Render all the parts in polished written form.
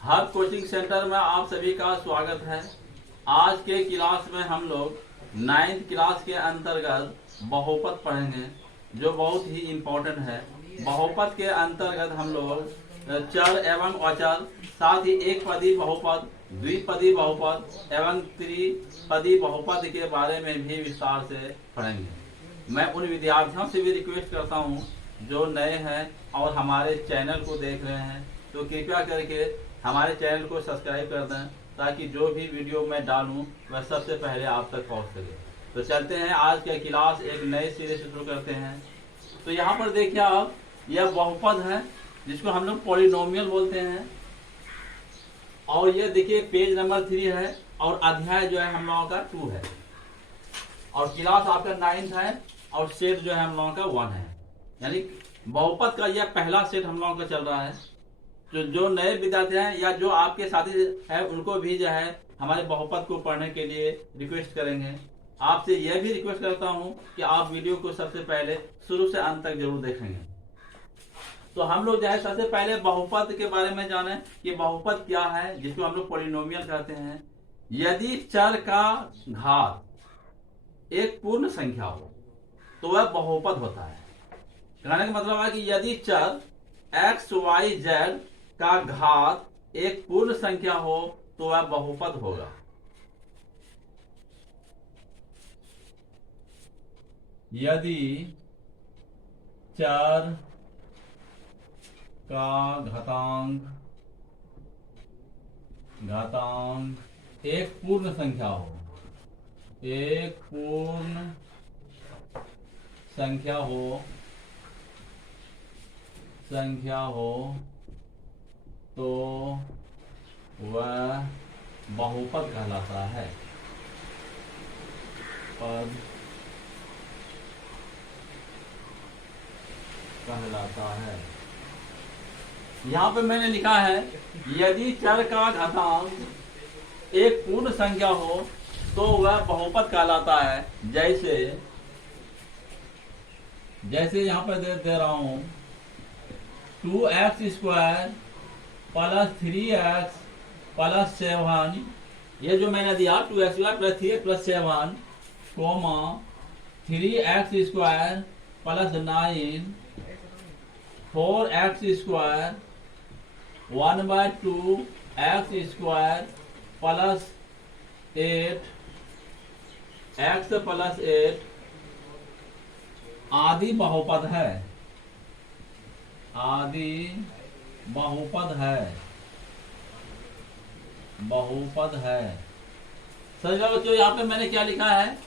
हर coaching centre में आप सभी का स्वागत है। आज के क्लास में हम लोग 9th क्लास के अंतर्गत बहुपद पढ़ेंगे, जो बहुत ही इम्पोर्टेंट है। बहुपद के अंतर्गत हम लोग चर एवं अचर, साथ ही एक पदी बहुपद, द्विपदी बहुपद एवं त्रिपदी बहुपद के बारे में भी विस्तार से पढ़ेंगे। मैं उन विद्यार्थियों से भी रिक्वेस्ट करता हूँ जो नए हैं और हमारे चैनल को देख रहे हैं, तो कृपया करके हमारे चैनल को सब्सक्राइब कर दें, ताकि जो भी वीडियो मैं डालूं वह सबसे पहले आप तक पहुंच सके। तो चलते हैं, आज का क्लास एक नए सिरे से शुरू करते हैं। तो यहाँ पर देखिए आप, यह बहुपद है जिसको हम लोग पॉलिनोमियल बोलते हैं, और ये देखिए पेज नंबर 3 है और अध्याय जो है हम लोगों का 2 है, और क्लास आपका 9th है और सेट जो है हम लोगों का 1 है। यानी बहुपद का यह पहला सेट हम लोगों का चल रहा है। तो जो नए विद्यार्थी हैं या जो आपके साथी हैं, उनको भी जो है हमारे बहुपद को पढ़ने के लिए रिक्वेस्ट करेंगे। आपसे यह भी रिक्वेस्ट करता हूं कि आप वीडियो को सबसे पहले शुरू से अंत तक जरूर देखेंगे। तो हम लोग जो है सबसे पहले बहुपद के बारे में जाने कि बहुपद क्या है, जिसको हम लोग पॉलिनोमियल कहते हैं। यदि चर का घात एक पूर्ण संख्या हो तो वह बहुपद होता है। कहने का मतलब है कि यदि चर x, y, z का घात एक पूर्ण संख्या हो तो वह बहुपद होगा। यदि चर का घातांक एक पूर्ण संख्या हो, एक पूर्ण संख्या हो तो वह बहुपद कहलाता है। पद कहलाता है। यहाँ पे मैंने लिखा है यदि चर का घातांक एक पूर्ण संख्या हो तो वह बहुपद कहलाता है। जैसे यहाँ पर दे रहा हूं 2x square plus 3x plus 7, ये जो मैंने दिया 2x square plus 3x plus 7, comma 3x square plus 9, 4x square 1/2 x square plus 8 x plus 8 आदि बहुपद है। आदि बहुपद है। समझ लो बच्चों, यहाँ पे मैंने क्या लिखा है,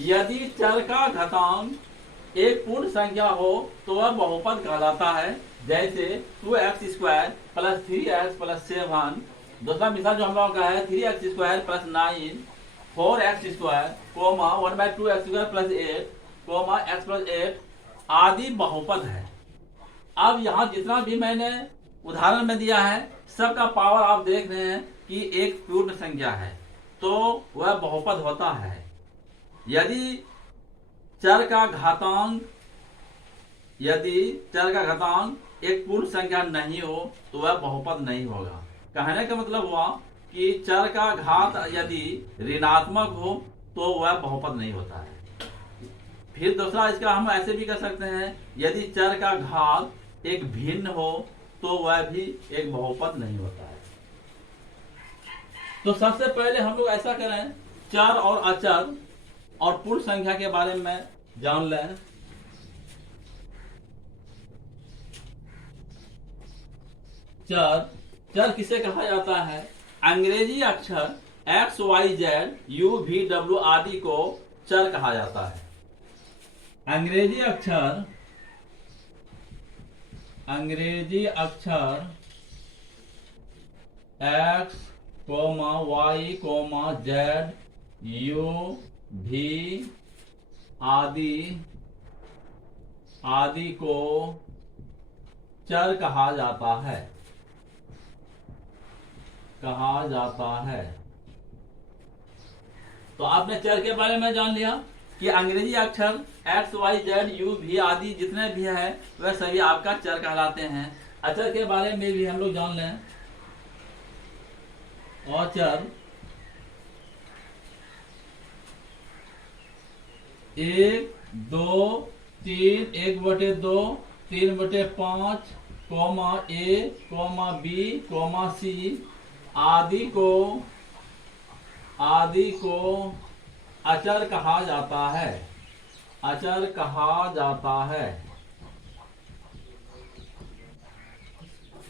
यदि चर का घातांक एक पूर्ण संख्या हो तो वह बहुपद कहलाता है। जैसे 2x square plus 3x plus 7, दूसरा मिसाल जो हम लोगों का है 3x square plus 9, 4x square comma 1/2 x square plus 8 comma x plus 8 आदि बहुपद है। अब यहाँ जितना भी मैंने उदाहरण में दिया है, सबका पावर आप देख रहे हैं कि एक पूर्ण संख्या है, तो वह बहुपद होता है। यदि चर का घातांक एक पूर्ण संख्या नहीं हो तो वह बहुपद नहीं होगा। कहने का मतलब हुआ कि चर का घात यदि ऋणात्मक हो तो वह बहुपद नहीं होता है। फिर दूसरा इसका हम ऐसे भी कर सकते हैं, यदि चर का घात एक भिन्न हो तो वह भी एक बहुपद नहीं होता है। तो सबसे पहले हम लोग ऐसा करें, चर और अचर और पूर्ण संख्या के बारे में जान लें। चर किसे कहा जाता है? अंग्रेजी अक्षर x, y, z, u, v, w आदि को चर कहा जाता है। अंग्रेजी अक्षर x, y, z, u, v आदि को चर कहा जाता है। तो आपने चर के बारे में जान लिया। कि अंग्रेजी अक्षर एक्स वाई जेड यू भी आदि जितने भी है वह सभी आपका चर कहलाते हैं। अचर के बारे में भी हम लोग जान लें। अचर 1, 2, 3, 1/2, 3/5, A, B, C आदि को अचर कहा जाता है। अचर कहा जाता है।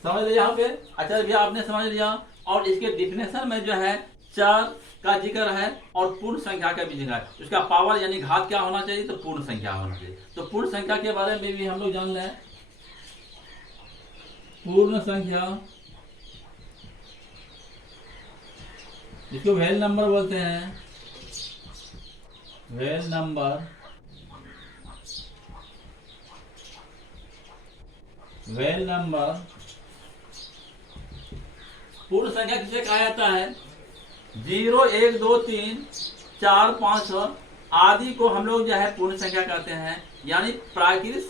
समझ लिया? यहाँ पे अचर भी आपने समझ लिया। और इसके डिफिनेशन में जो है चर का जिक्र है और पूर्ण संख्या का भी जिक्र है। उसका पावर यानी घात क्या होना चाहिए? तो पूर्ण संख्या होना चाहिए। तो पूर्ण संख्या के बारे में भी हम लोग जान लें। पूर्ण संख्या जिसको वेल नंबर बोलते हैं। वेल नंबर पूर्ण संख्या किसे कहा जाता है? 0, 1, 2, 3, 4, 5 आदि को हम लोग जो है पूर्ण संख्या कहते हैं। यानी प्राकृत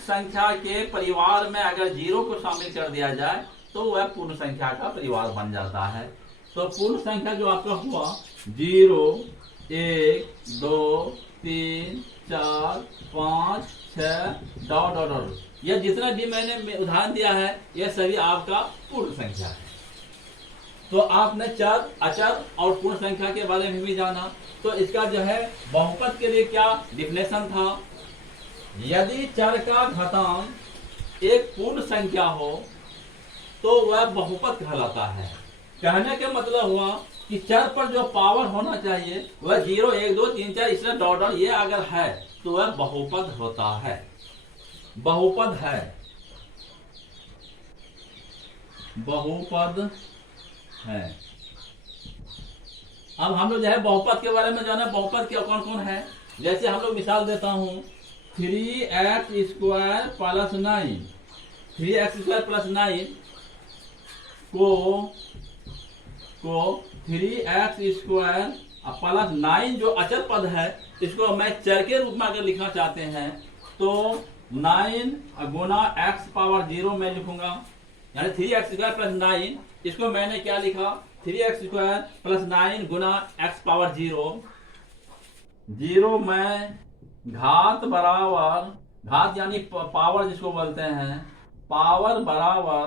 संख्या के परिवार में अगर 0 को शामिल कर दिया जाए तो वह पूर्ण संख्या का परिवार बन जाता है। तो पूर्ण संख्या जो आपका हुआ 0, 1, 2, 3, 4, 5, 6 ... यह जितना भी मैंने उदाहरण दिया है यह सभी आपका पूर्ण संख्या है। तो आपने चर, अचर और पूर्ण संख्या के बारे में भी जाना। तो इसका जो है बहुपद के लिए क्या डिफिनेशन था? यदि चर का घातांक एक पूर्ण संख्या हो तो वह बहुपद कहलाता है। कहने का मतलब हुआ कि चर पर जो पावर होना चाहिए वह 0, 1, 2, 3, 4 इसलिए ... ये अगर है तो वह बहुपद होता है। बहुपद है। बहुपद है। अब हम लोग जो है बहुपद के बारे में जाना। बहुपद क्या कौन कौन है? जैसे हम लोग मिसाल देता हूं 3x² + 9। 3x² + 9 को 3x² + 9 जो अचर पद है इसको मैं चर के रूप में अगर लिखना चाहते हैं तो 9 गुना x⁻0 में लिखूंगा। यानी 3x² + 9 इसको मैंने क्या लिखा? 3x² + 9 गुना x⁻0। 0 में घात बराबर, घात यानी पावर जिसको बोलते हैं, पावर बराबर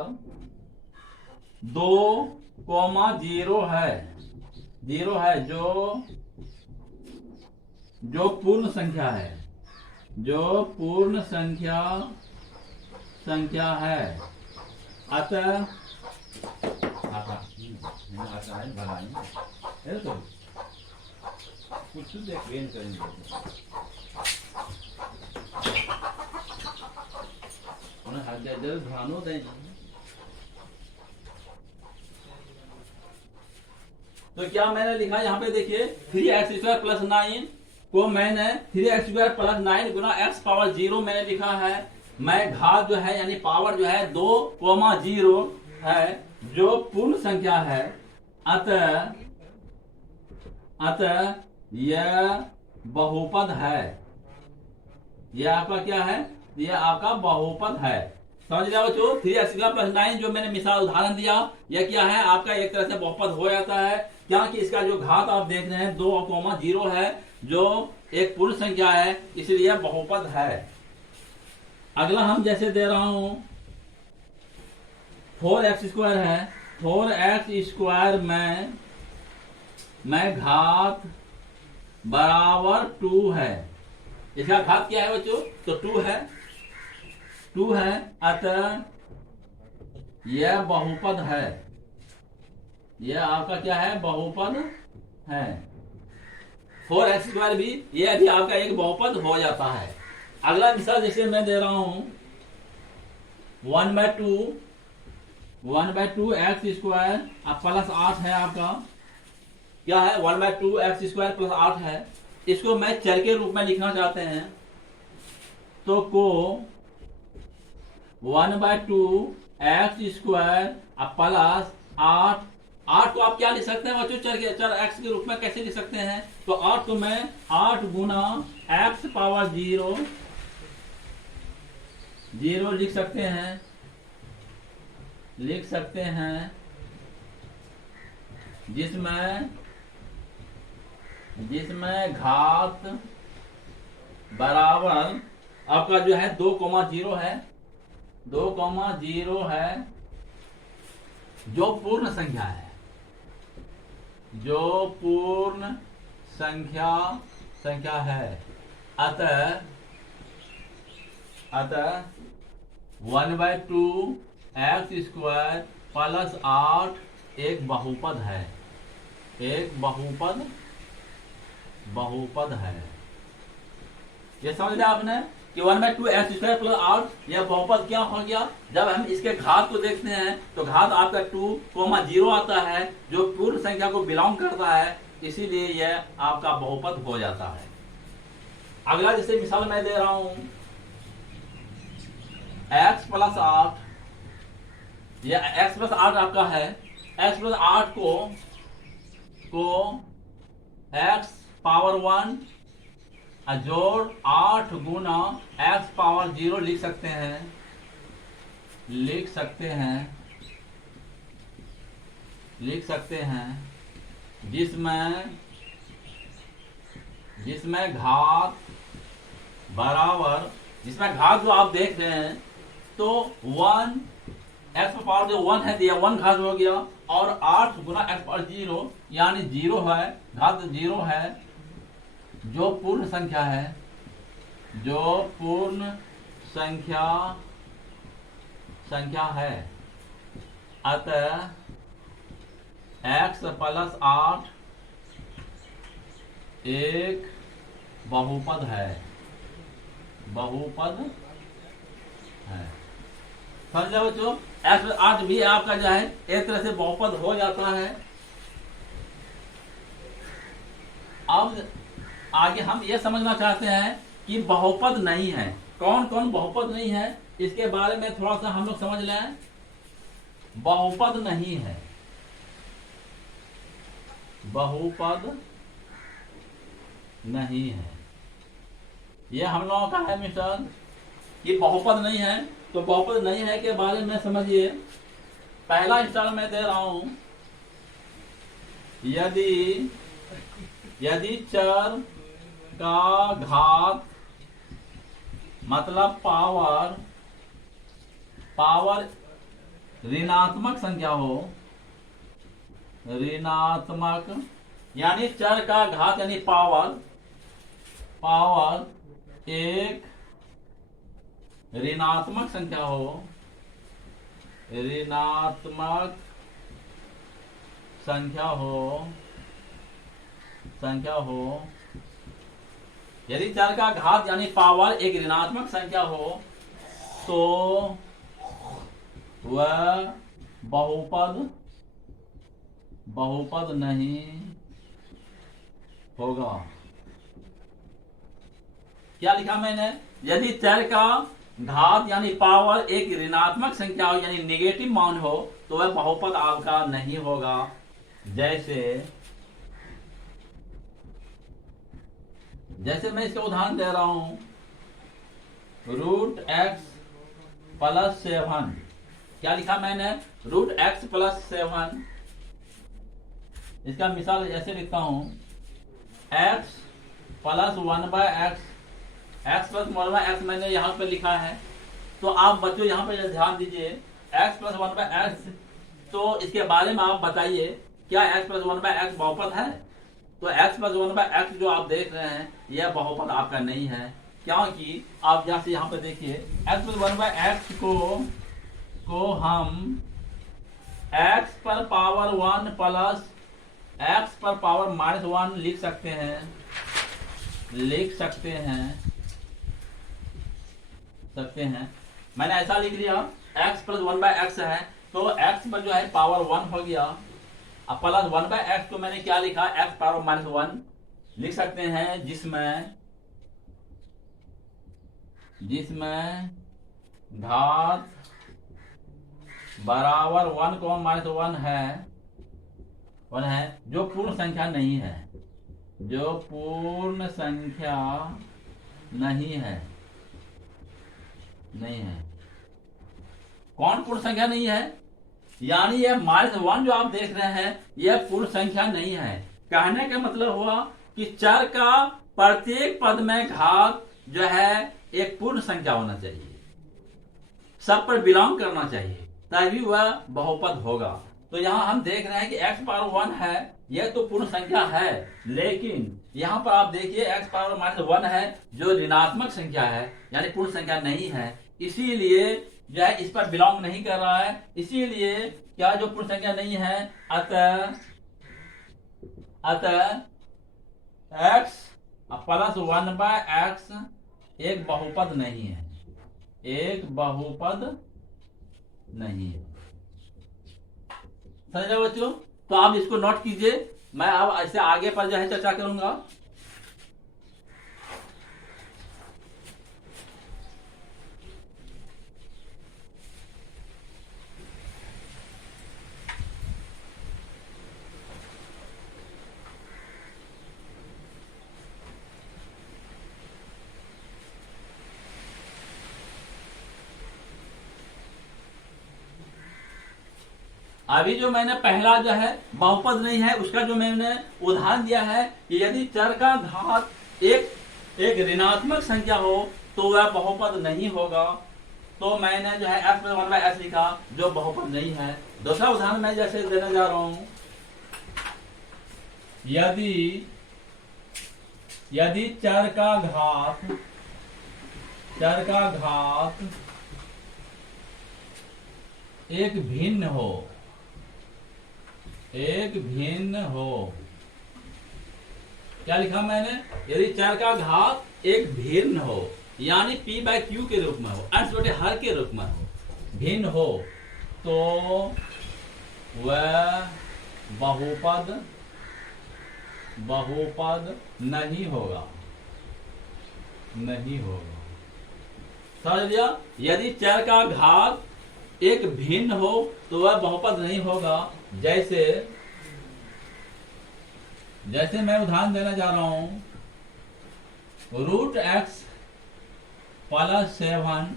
2, 0 है। 0 है जो पूर्ण संख्या है। जो पूर्ण संख्या है। अतः कुछ एक्सप्लेन करेंगे। ध्यान दें। तो क्या मैंने लिखा यहाँ पे देखिए 3x² + 9 को मैंने 3x² + 9 गुना x⁻0 मैंने लिखा है। मैं घात जो है यानी पावर जो है 2, 0 है जो पूर्ण संख्या है। अतः यह बहुपद है। यह आपका क्या है? यह आपका बहुपद है। समझ लिया बच्चों? 3x² + 9 जो मैंने मिसाल उदाहरण दिया यह क्या है? आपका एक तरह से बहुपद हो जाता है। क्या कि इसका जो घात आप देख रहे हैं 2, 0 है जो एक पूर्ण संख्या है, इसलिए बहुपद है। अगला हम जैसे दे रहा हूं 4x² है। 4x² में घात बराबर 2 है। इसका घात क्या है बच्चों? तो 2 है। अतः यह बहुपद है। यह आपका क्या है? बहुपद है। 4x² भी यह भी आपका एक बहुपद हो जाता है। अगला मिसाल जैसे मैं दे रहा हूं 1/2 x² + 8 है आपका। क्या है? 1/2 x² + 8 है। इसको मैं चर के रूप में लिखना चाहते हैं तो को 1/2 x² + 8 8 को आप क्या लिख सकते हैं बच्चों, चर x के रूप में कैसे लिख सकते हैं? तो 8 को मैं 8 गुना x पावर 0 लिख सकते हैं, जिसमें घात बराबर आपका जो है 2,0 है, 2,0 है, जो पूर्ण संख्या है, जो पूर्ण संख्या है। अतः 1/2 x स्क्वायर प्लस 8 एक बहुपद है, बहुपद है। ये समझ लिया आपने कि 1/2 x स्क्वायर प्लस 8 यह बहुपद क्या हो गया? जब हम इसके घात को देखते हैं तो घात आपका 2,0 आता है, जो पूर्ण संख्या को बिलोंग करता है, इसीलिए यह आपका बहुपद हो जाता है। अगला जैसे मिसाल मैं दे रहा हूं, x प्लस 8, यह x प्लस 8 आपका है, x प्लस 8 को x पावर 1 जोड़ 8 गुना x पावर 0 लिख सकते हैं, जिसमें घात बराबर, जिसमें घात जो आप देख रहे हैं तो 1 x पावर जो 1 है दिया, 1 घात हो गया, और 8 गुना x पावर 0 यानी 0 है, घात 0 है, जो पूर्ण संख्या है, अतः x प्लस 8 एक बहुपद है, समझ लो बच्चों। x प्लस 8 भी आपका जो है एक तरह से बहुपद हो जाता है। अब आगे हम ये समझना चाहते हैं कि बहुपद नहीं है, कौन कौन बहुपद नहीं है, इसके बारे में थोड़ा सा हम लोग समझ लें। बहुपद नहीं है, ये हम लोगों का है मिस्टर, ये बहुपद नहीं है। तो बहुपद नहीं है के बारे में समझिए। पहला स्टार मैं दे रहा हूं, यदि चर का घात मतलब पावर ऋणात्मक संख्या हो, यानी चर का घात यानी पावर एक ऋणात्मक संख्या हो, यदि चर का घात यानी पावर एक ऋणात्मक संख्या हो तो वह बहुपद नहीं होगा। क्या लिखा मैंने? यदि चर का घात यानी पावर एक ऋणात्मक संख्या हो यानी नेगेटिव मान हो तो वह बहुपद आपका नहीं होगा। जैसे मैं इसका उदाहरण दे रहा हूं, √x + 7। क्या लिखा मैंने? √x + 7। इसका मिसाल ऐसे लिखता हूं, x + 1/x, x + 1/x मैंने यहां पे लिखा है। तो आप बच्चों यहां पे ध्यान दीजिए, x + 1/x, तो इसके बारे में आप बताइए, क्या x + 1/x बहुपद है? तो x + 1/x जो आप देख रहे हैं यह बहुपद आपका नहीं है, क्योंकि आप जैसे यहाँ पे देखिए, x + 1/x को हम x पर पावर 1 प्लस x पर पावर -1 लिख सकते हैं। मैंने ऐसा लिख लिया, x + 1/x है तो x पर जो है पावर 1 हो गया, अब प्लस 1/x को मैंने क्या लिखा, x पावर -1 लिख सकते हैं, जिसमें घात बराबर 1 - 1 है, वन है जो पूर्ण संख्या नहीं है, जो पूर्ण संख्या नहीं है, नहीं है। कौन पूर्ण संख्या नहीं है? यानी ये -1 जो आप देख रहे हैं यह पूर्ण संख्या नहीं है। कहने का मतलब हुआ कि चर का प्रत्येक पद में घात जो है एक पूर्ण संख्या होना चाहिए, सब पर बिलोंग करना चाहिए, तभी वह बहुपद होगा। तो यहाँ हम देख रहे हैं कि x पावर 1 है, यह तो पूर्ण संख्या है, लेकिन यहाँ पर आप देखिए x पावर -1 है जो ऋणात्मक संख्या है, यानी पूर्ण संख्या नहीं है, इसीलिए जो है इस पर बिलोंग नहीं कर रहा है। इसीलिए क्या जो पूर्ण संख्या नहीं है, अतः x प्लस 1/x एक बहुपद नहीं है, एक बहुपद नहीं है। समझ बच्चों? तो आप इसको नोट कीजिए, मैं अब ऐसे आगे पर जो है चर्चा करूंगा। अभी जो मैंने पहला जो है बहुपद नहीं है उसका जो मैंने उदाहरण दिया है कि यदि चर का घात एक ऋणात्मक संख्या हो तो वह बहुपद नहीं होगा। तो मैंने जो है x + 1/s लिखा जो बहुपद नहीं है। दूसरा उदाहरण मैं जैसे देने जा रहा हूं, यदि चर का घात एक भिन्न हो, क्या लिखा मैंने? यदि चर का घात एक भिन्न हो, यानी p/q के रूप में हो, अंश/हर के रूप में हो, भिन्न हो, तो वह बहुपद नहीं होगा। समझ लिया? यदि चर का घात एक भिन्न हो तो वह बहुपद नहीं होगा। जैसे मैं उदाहरण देना जा रहा हूं, √x + 7,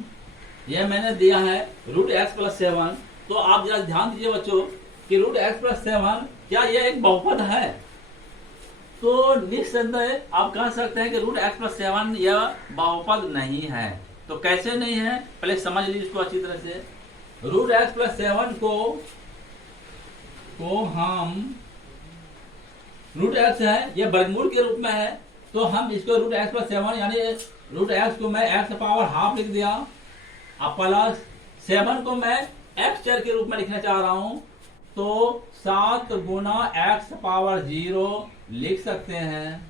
यह मैंने दिया है √x + 7। तो आप जरा ध्यान दीजिए बच्चों कि √x + 7 क्या यह एक बहुपद है? तो निस्संदेह आप कह सकते हैं कि √x + 7 यह बहुपद नहीं है। तो कैसे नहीं है, पहले समझ लीजिए इसको अच्छी तरह से। √x + 7 को हम √x है, यह वर्गमूल के रूप में है, तो हम इसको √x + 7 यानी √x को मैं x पावर हाफ लिख दिया, प्लस 7 को मैं x चर के रूप में लिखना चाह रहा हूं, तो 7 गुना x पावर 0 लिख सकते हैं।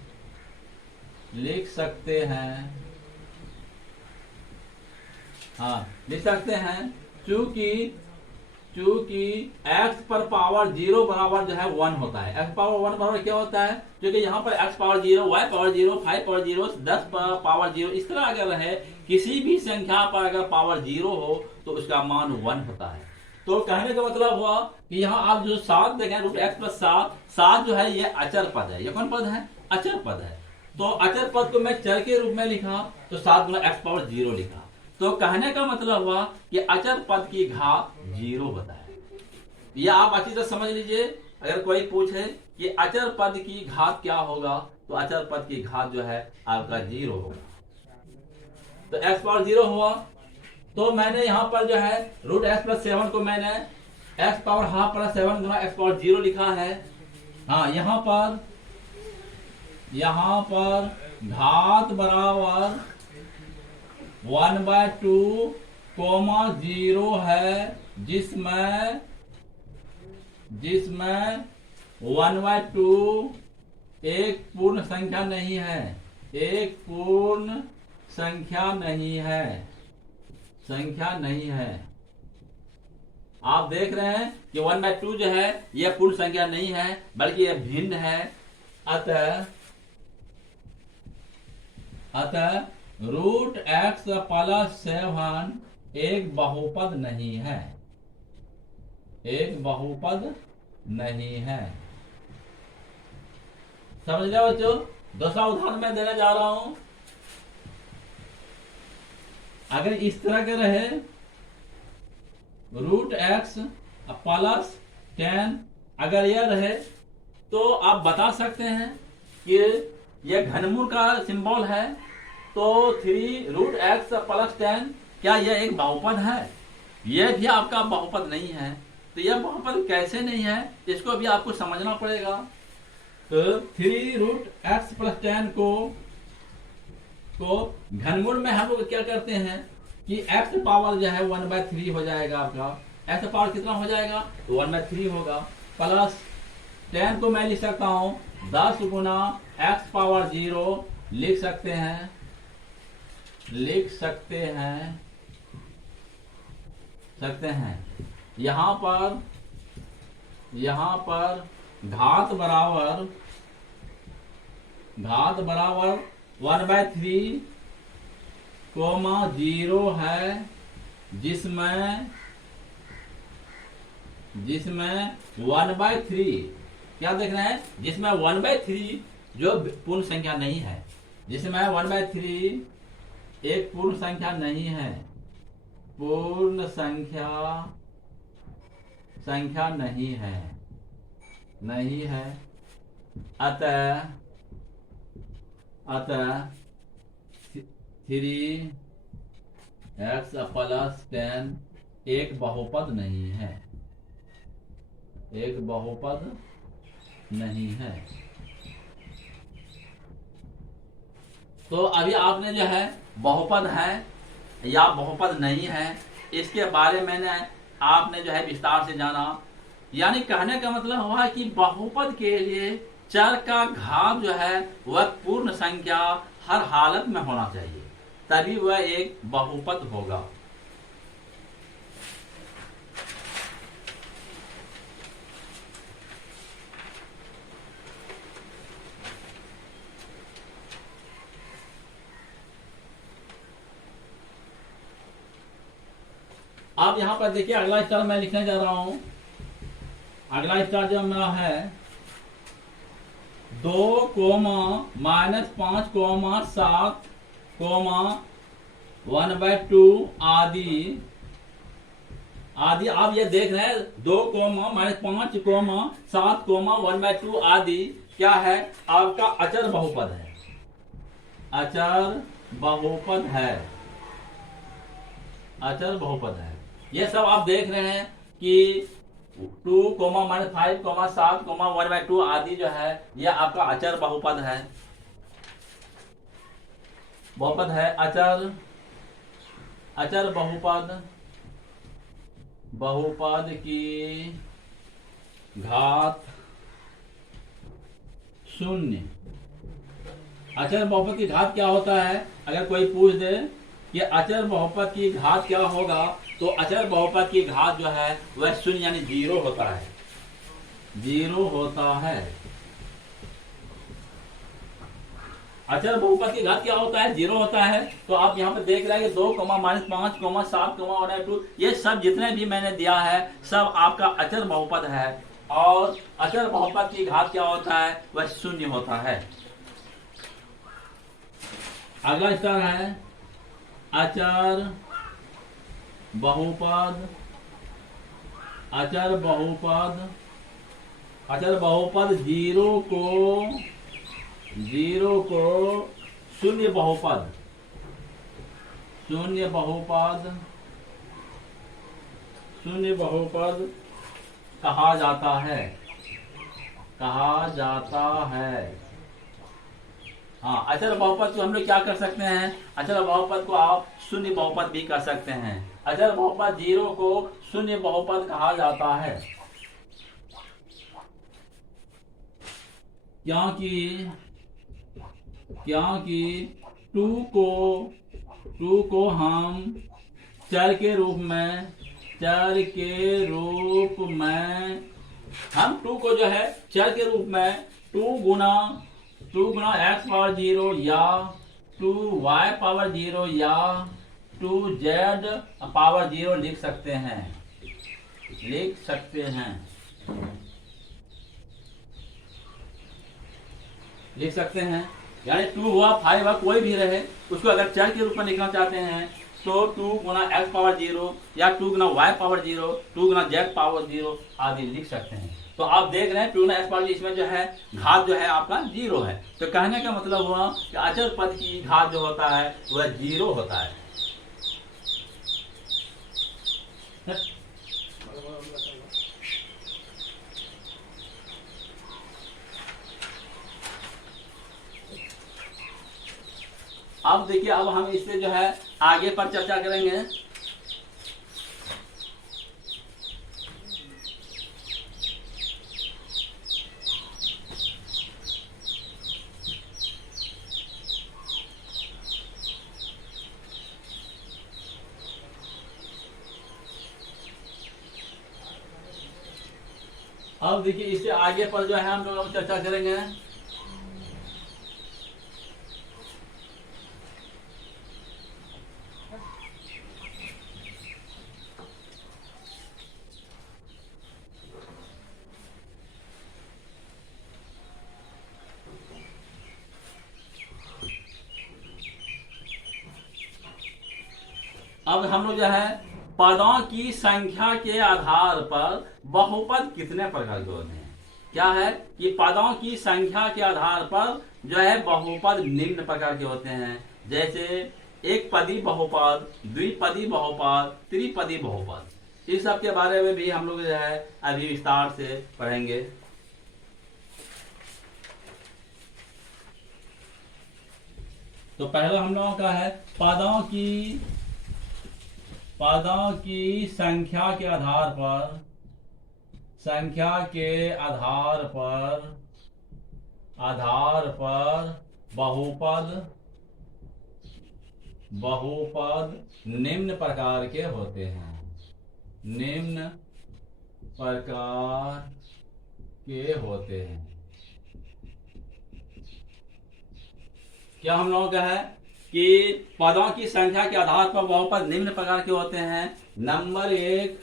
चूंकि x पर पावर 0 बराबर जो है 1 होता है। x पावर 1 बराबर क्या होता है? क्योंकि यहाँ पर x power 0, y power 0, 5 power 0, 10 power 0, इस तरह अगर रहे, किसी भी संख्या पर अगर पावर 0 हो तो उसका मान 1 होता है। तो कहने का मतलब हुआ कि यहाँ आप जो 7 देखें, √x + 7 जो है ये अचर पद है। ये कौन पद है? अचर पद है। तो अचर पद को मैं चर के रूप में लिखा, तो 7 गुना x पावर 0 लिखा। तो कहने का मतलब हुआ कि अचर पद की घात 0 होता है। यह आप अच्छी तरह समझ लीजिए। अगर कोई पूछे कि अचर पद की घात क्या होगा, तो अचर पद की घात जो है आपका 0 होगा। तो x पावर 0 हुआ, तो मैंने यहां पर जो है √x + 7 को मैंने x पावर हाफ + 7 गुना x पावर 0 लिखा है। हाँ, यहां पर घात बराबर 1/2, 0 है, जिसमें 1/2 एक पूर्ण संख्या नहीं है, संख्या नहीं है। आप देख रहे हैं कि 1/2 जो है यह पूर्ण संख्या नहीं है, बल्कि यह भिन्न है। अतः √x + 7 एक बहुपद नहीं है, समझ लिया बच्चों। दूसरा उदाहरण मैं देने जा रहा हूं। अगर इस तरह के रहे √x प्लस 10, अगर यह रहे तो आप बता सकते हैं कि यह घनमूल का सिंबल है। तो 3√x प्लस 10 क्या यह एक बहुपद है? यह भी आपका बहुपद नहीं है। तो यह बहुपद कैसे नहीं है, इसको भी आपको समझना पड़ेगा। तो 3√x प्लस 10 को घनमूल में हम लोग क्या करते हैं कि x पावर जो है 1/3 हो जाएगा। आपका x पावर कितना हो जाएगा? तो 1/3 होगा। प्लस 10 को मैं लिख सकता हूं 10 गुना x पावर 0 लिख सकते हैं। यहां पर घात बराबर 1/3 0 है, जिसमें 1/3 क्या देख रहे हैं? जिसमें 1/3 जो पूर्ण संख्या नहीं है, जिसमें 1/3 एक पूर्ण संख्या नहीं है, पूर्ण संख्या नहीं है। अतः 3x प्लस 10 एक बहुपद नहीं है। तो अभी आपने जो है बहुपद है या बहुपद नहीं है, इसके बारे में आपने जो है विस्तार से जाना। यानी कहने का मतलब हुआ कि बहुपद के लिए चर का घात जो है वह पूर्ण संख्या हर हालत में होना चाहिए, तभी वह एक बहुपद होगा। आप यहां पर देखिए, अगला स्टार मैं लिखने जा रहा हूं। अगला स्टार जो मेरा है 2, -5, 7, 1/2 आदि। आप ये देख रहे हैं 2, -5, 7, 1/2 आदि क्या है? आपका अचर बहुपद है। अचर बहुपद है। ये सब आप देख रहे हैं कि 2, -5, 7, 1/2 आदि जो है यह आपका अचर बहुपद है। अचर बहुपद की घात 0। अचर बहुपद की घात क्या होता है? अगर कोई पूछ दे कि अचर बहुपद की घात क्या होगा, तो अचर बहुपद की घात जो है वह 0 यानी 0 होता है। अचर बहुपद की घात क्या होता है? 0 होता है। तो आप यहाँ पे देख रहे हैं कि 2, -5, 7, 1/2 ये सब जितने भी मैंने दिया है सब आपका अचर बहुपद है। और अचर बहुपद की घात क्या होता है? वह 0 होता है। अगला स्तर है अचर बहुपद 0 को शून्य बहुपद कहा जाता है। हाँ, अचर बहुपद को हम लोग क्या कर सकते हैं? अचर बहुपद को आप शून्य बहुपद भी कर सकते हैं। अचर बहुपद 0 को शून्य बहुपद कहा जाता है, क्योंकि 2 को हम चर के रूप में हम 2 को जो है चर के रूप में 2 गुना x पावर 0 या 2y पावर 0 या 2z पावर 0 लिख सकते हैं। लिख सकते हैं। यानी 2 हुआ 5 हुआ कोई भी रहे, उसको अगर चर के रूप में लिखना चाहते हैं तो 2 गुना x पावर 0 या 2 गुना y पावर 0, 2 गुना z पावर 0 आदि लिख सकते हैं। तो आप देख रहे हैं 2 गुना x पावर 0, इसमें जो है घात जो है आपका 0 है। तो कहने का मतलब हुआ कि अचर पद की घात जो होता है वह 0 होता है। अब देखिए, अब हम इससे जो है आगे पर चर्चा करेंगे। अब देखिए, इससे आगे पर जो है हम लोग चर्चा करेंगे। अब हम लोग जो है पदों की संख्या के आधार पर बहुपद कितने प्रकार के होते हैं। क्या है कि पदों की संख्या के आधार पर जो है बहुपद निम्न प्रकार के होते हैं। जैसे एक पदी बहुपद, द्विपदी बहुपद, त्रिपदी बहुपद। इस सब के बारे में भी हम लोग जो है अभी विस्तार से पढ़ेंगे। तो पहला हम लोगों का है पदों की संख्या के आधार पर बहुपद निम्न प्रकार के होते हैं। क्या हम लोगों का है कि पदों की संख्या के आधार पर बहुपद निम्न प्रकार के होते हैं। नंबर 1,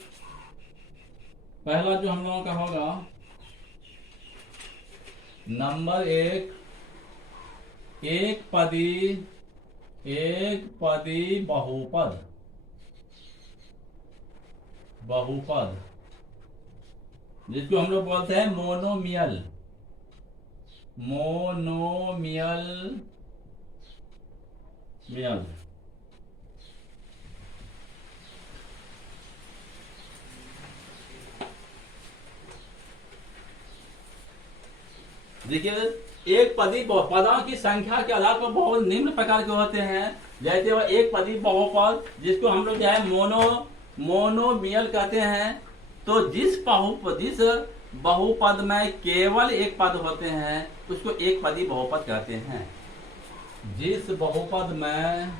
पहला जो हम लोगों का होगा नंबर 1, एक पदी बहुपद जिसको हम लोग बोलते हैं मोनोमियल। देखिए, एक पदी पदों की संख्या के आधार पर बहुत निम्न प्रकार के होते हैं। जैसे वह एक पदी बहुपद जिसको हम लोग जो है मोनोमियल कहते हैं। तो जिस बहुपद में केवल एक पद होते हैं उसको एक पदी बहुपद कहते हैं। जिस बहुपद में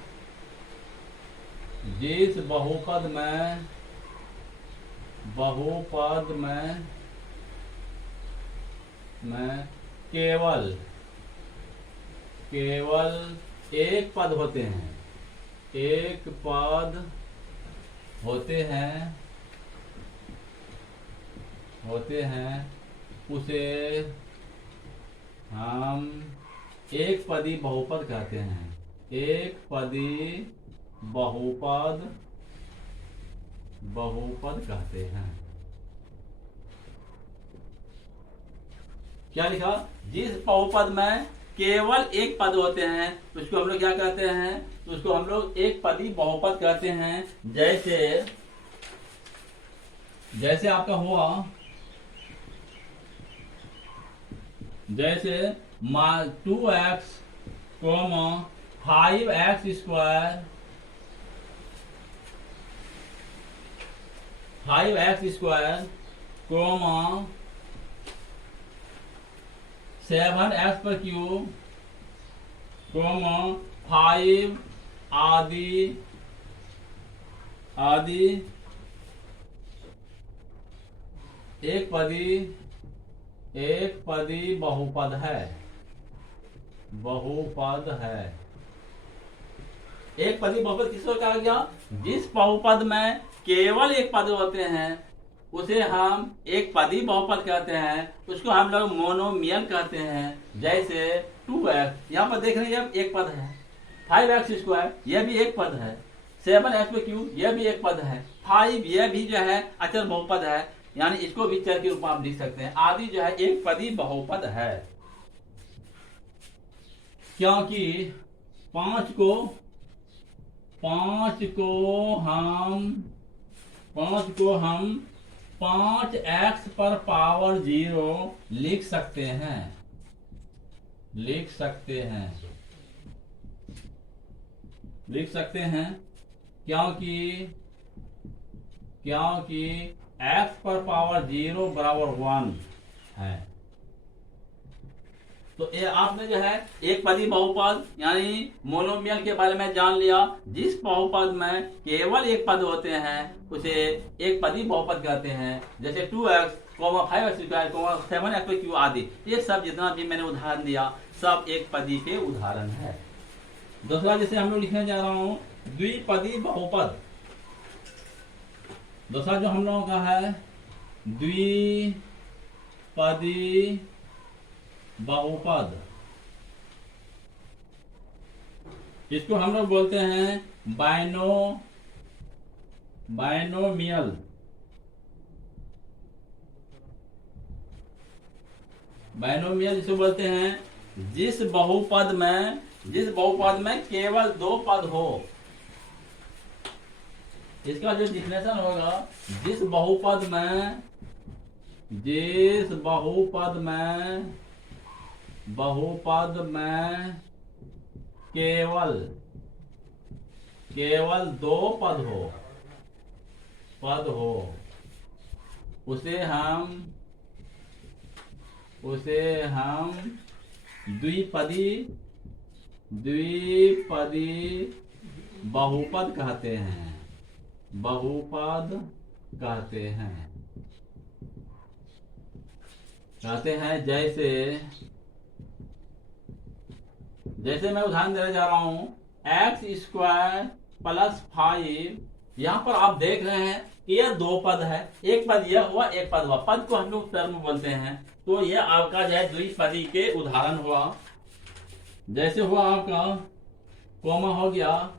केवल एक पद होते हैं उसे हम एक पदी बहुपद कहते हैं। एक पदी बहुपद कहते हैं। क्या लिखा? जिस बहुपद में केवल एक पद होते हैं उसको हम लोग क्या कहते हैं? उसको हम लोग एक पदी बहुपद कहते हैं। जैसे आपका हुआ, जैसे 2x 5x स्क्वायर 7x पर क्यूब 5 आदि एक पदी बहुपद है। एक पदी बहुपद किसको कहा गया? जिस बहुपद में केवल एक पद होते हैं उसे हम एक पदी बहुपद कहते हैं, उसको हम लोग मोनोमियल कहते हैं। जैसे 2x, यहाँ पर देख रहे हैं एक पद है, 5x² यह भी एक पद है, 7x³ यह भी एक पद है, 5 यह भी जो है अचर बहुपद है, यानी इसको भी चर के रूप में आप लिख सकते हैं। आदि जो है एक पदी बहुपद है, क्योंकि पांच को हम 5x पर पावर 0 लिख सकते हैं, क्योंकि x पर पावर 0 बराबर 1 है। तो ये आपने जो है एक पदी बहुपद यानी मोनोमियल के बारे में जान लिया। जिस बहुपद में केवल एक पद होते हैं उसे एक पदी बहुपद कहते हैं। जैसे 2x, 5x², 7x³ आदि, ये सब जितना भी मैंने उदाहरण दिया सब एक पदी के उदाहरण है। दूसरा जैसे हम लोग लिखने जा रहा हूं द्विपदी बहुपद। दूसरा जो हम लोगों का है द्विपदी बहुपद, इसको हम लोग बोलते हैं बायनोमियल। बायनोमियल जिसे बोलते हैं जिस बहुपद में केवल दो पद हो। इसका जो डिफिनेशन होगा, जिस बहुपद में केवल दो पद हो उसे हम द्विपदी बहुपद कहते हैं। जैसे मैं उदाहरण देने जा रहा हूं x² + 5। यहां पर आप देख रहे हैं यह दो पद है, एक पद यह हुआ, एक पद हुआ। पद को हम लोग टर्म बोलते हैं। तो यह आपका जो है द्विपदी के उदाहरण हुआ। जैसे हुआ आपका कोमा हो गया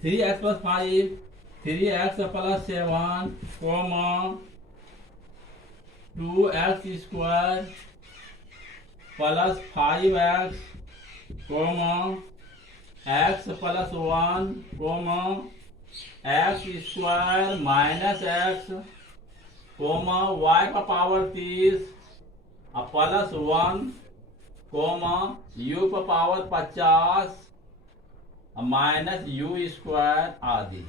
3x + 5, 3x + 7, 2x² + 5x, x + 1, x² - x, y का पावर 30 +1, u का पावर 50 -u² आदि।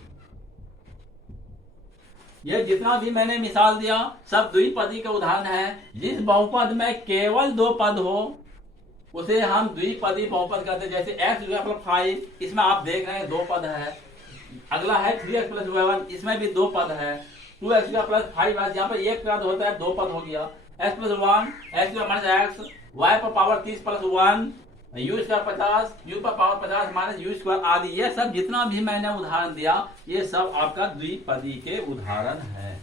यह जितना भी मैंने मिसाल दिया सब द्विपदी का उदाहरण है। जिस बहुपद में केवल दो पद हो उसे हम द्विपदी बहुपद कहते हैं। जैसे x² + 5, इसमें आप देख रहे हैं दो पद है। अगला है 3x + 7, इसमें भी दो पद है। 2x² + 5, यहाँ पर एक पद होता है, दो पद हो गया। x + 1, x² - x, y पर पावर 30 +1, u² 50, u पर पावर 50 -u² आदि। ये सब जितना भी मैंने उदाहरण दिया ये सब आपका द्विपदी के उदाहरण है।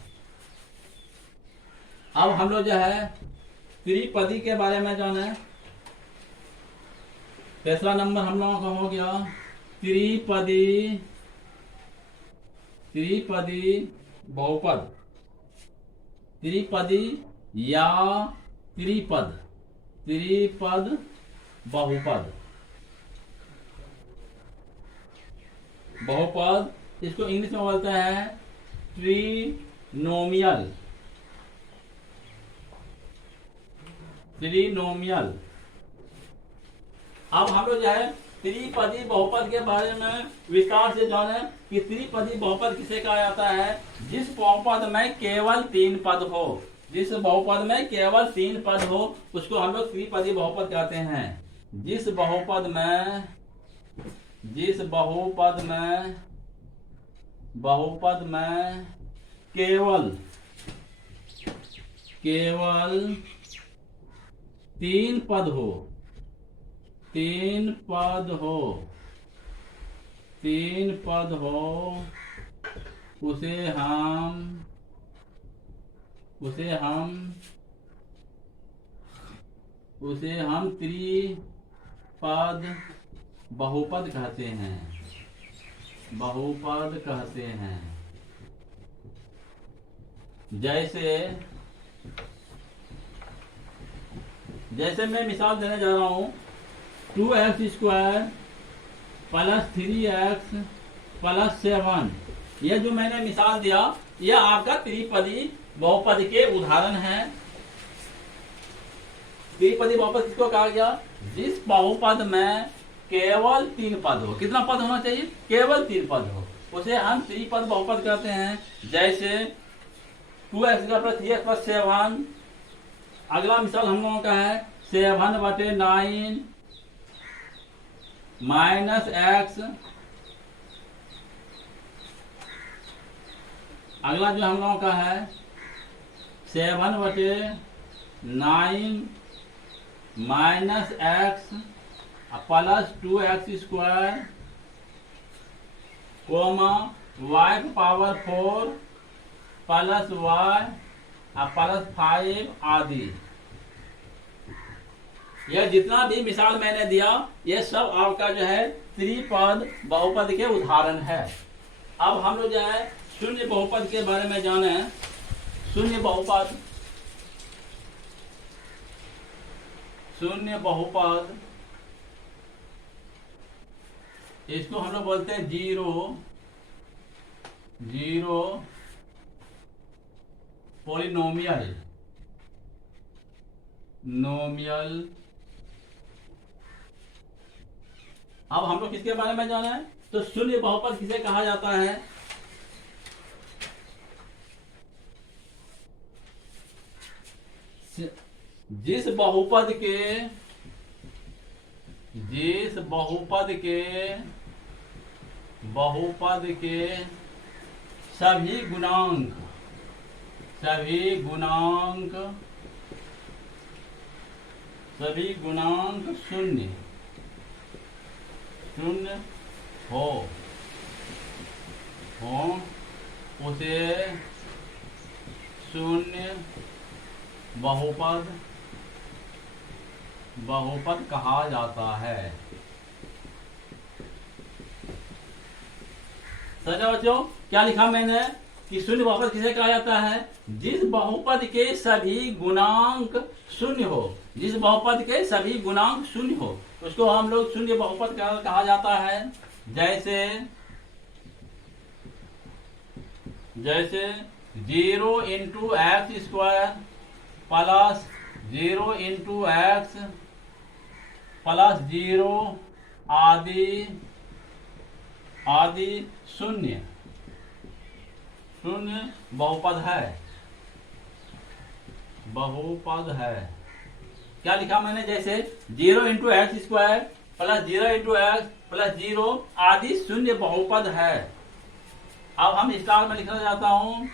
अब हम लोग जो है त्रिपदी के बारे में जाने। तीसरा नंबर हम लोगों का हो गया त्रिपदी बहुपद। त्रिपदी या त्रिपद बहुपद इसको इंग्लिश में बोलते हैं ट्रिनोमियल। अब हम लोग जो है त्रिपदी बहुपद के बारे में विस्तार से जाने कि त्रिपदी बहुपद किसे कहा जाता है। जिस बहुपद में केवल तीन पद हो, जिस बहुपद में केवल तीन पद हो उसको हम लोग त्रिपदी बहुपद कहते हैं। जिस बहुपद में केवल तीन पद हो उसे हम उसे हम त्रिपद बहुपद कहते हैं, बहुपद कहते हैं। जैसे मैं मिसाल देने जा रहा हूं, 2x² + 3x + 7, यह जो मैंने मिसाल दिया यह आपका त्रिपदी बहुपद के उदाहरण है। त्रिपदी बहुपद किसको कहा गया? जिस बहुपद में केवल 3 पद हो। कितना पद होना चाहिए? केवल 3 पद हो, उसे हम त्रिपद बहुपद कहते हैं। जैसे 2x² + 3x + 7। अगला मिसाल हम लोगों का है 7/9 -x। अगला जो हम लोगों का है 7/9 -x + 2x², y⁴ + y + 5 आदि। यह जितना भी मिसाल मैंने दिया ये सब आपका जो है त्रिपद बहुपद के उदाहरण है। अब हम लोग जो है शून्य बहुपद के बारे में जाने। शून्य बहुपद इसको हम लोग बोलते हैं जीरो पॉलिनोमियल अब हम लोग किसके बारे में जाना है? तो शून्य बहुपद किसे कहा जाता है? जिस बहुपद के सभी गुणांक शून्य हो उसे शून्य बहुपद कहा जाता है। समझो बच्चों, क्या लिखा मैंने कि शून्य बहुपद किसे कहा जाता है? जिस बहुपद के सभी गुणांक शून्य हो। जिस बहुपद के सभी गुणांक शून्य हो उसको हम लोग शून्य बहुपद कहा जाता है। जैसे 0 × x² + 0 × x + 0 आदि शून्य बहुपद है। क्या लिखा मैंने? जैसे 0 × x² + 0 × x + 0 आदि शून्य बहुपद है। अब हम स्टार में लिखना चाहता हूं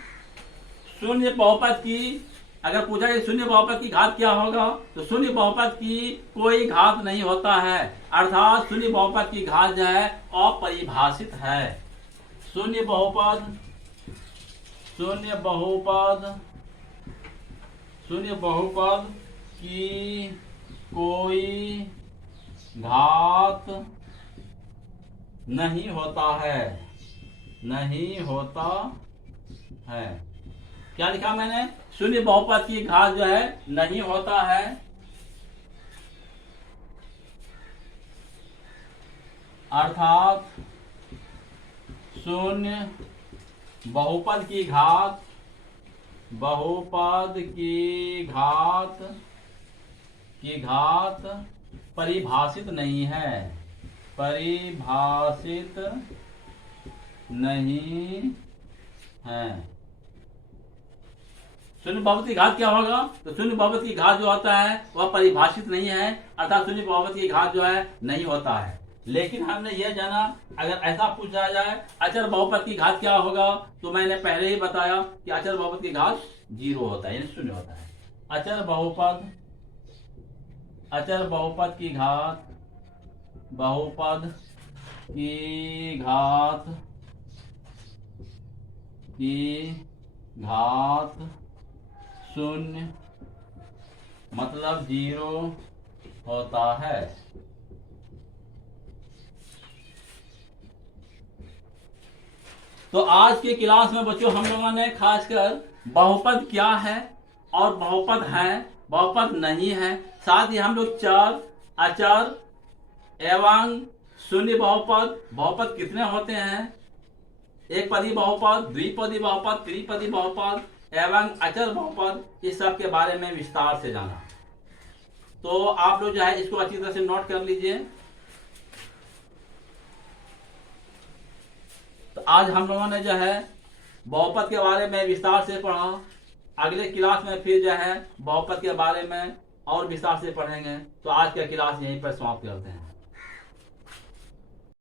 शून्य बहुपद की, अगर पूछा जाए शून्य बहुपद की घात क्या होगा, तो शून्य बहुपद की कोई घात नहीं होता है, अर्थात शून्य बहुपद की घात जो है अपरिभाषित है। शून्य बहुपद की कोई घात नहीं होता है। क्या लिखा मैंने? शून्य बहुपद की घात जो है नहीं होता है, अर्थात शून्य बहुपद की घात परिभाषित नहीं है। शून्य बहुपद की घात क्या होगा? तो शून्य बहुपद की घात जो होता है वह परिभाषित नहीं है, अर्थात शून्य बहुपद की घात जो है नहीं होता है। लेकिन हमने यह जाना अगर ऐसा पूछा जाए अचर बहुपद की घात क्या होगा, तो मैंने पहले ही बताया कि अचर बहुपद की घात 0 होता है, यानी 0 होता है। अचर बहुपद की घात शून्य मतलब 0 होता है। तो आज के क्लास में बच्चों हम लोगों ने खासकर बहुपद क्या है और बहुपद है, बहुपद नहीं है, साथ ही हम लोग चर, अचर एवं शून्य बहुपद, बहुपद कितने होते हैं, एक पदी बहुपद, द्विपदी बहुपद, त्रिपदी बहुपद एवं अचर बहुपद, इस सब के बारे में विस्तार से जाना। तो आप लोग जो है इसको अच्छी तरह से नोट कर लीजिए। तो आज हम लोगों ने जो है बहुपद के बारे में विस्तार से पढ़ा। अगले क्लास में फिर जो है बहुपद के बारे में और विस्तार से पढ़ेंगे। तो आज का क्लास यहीं पर समाप्त करते हैं।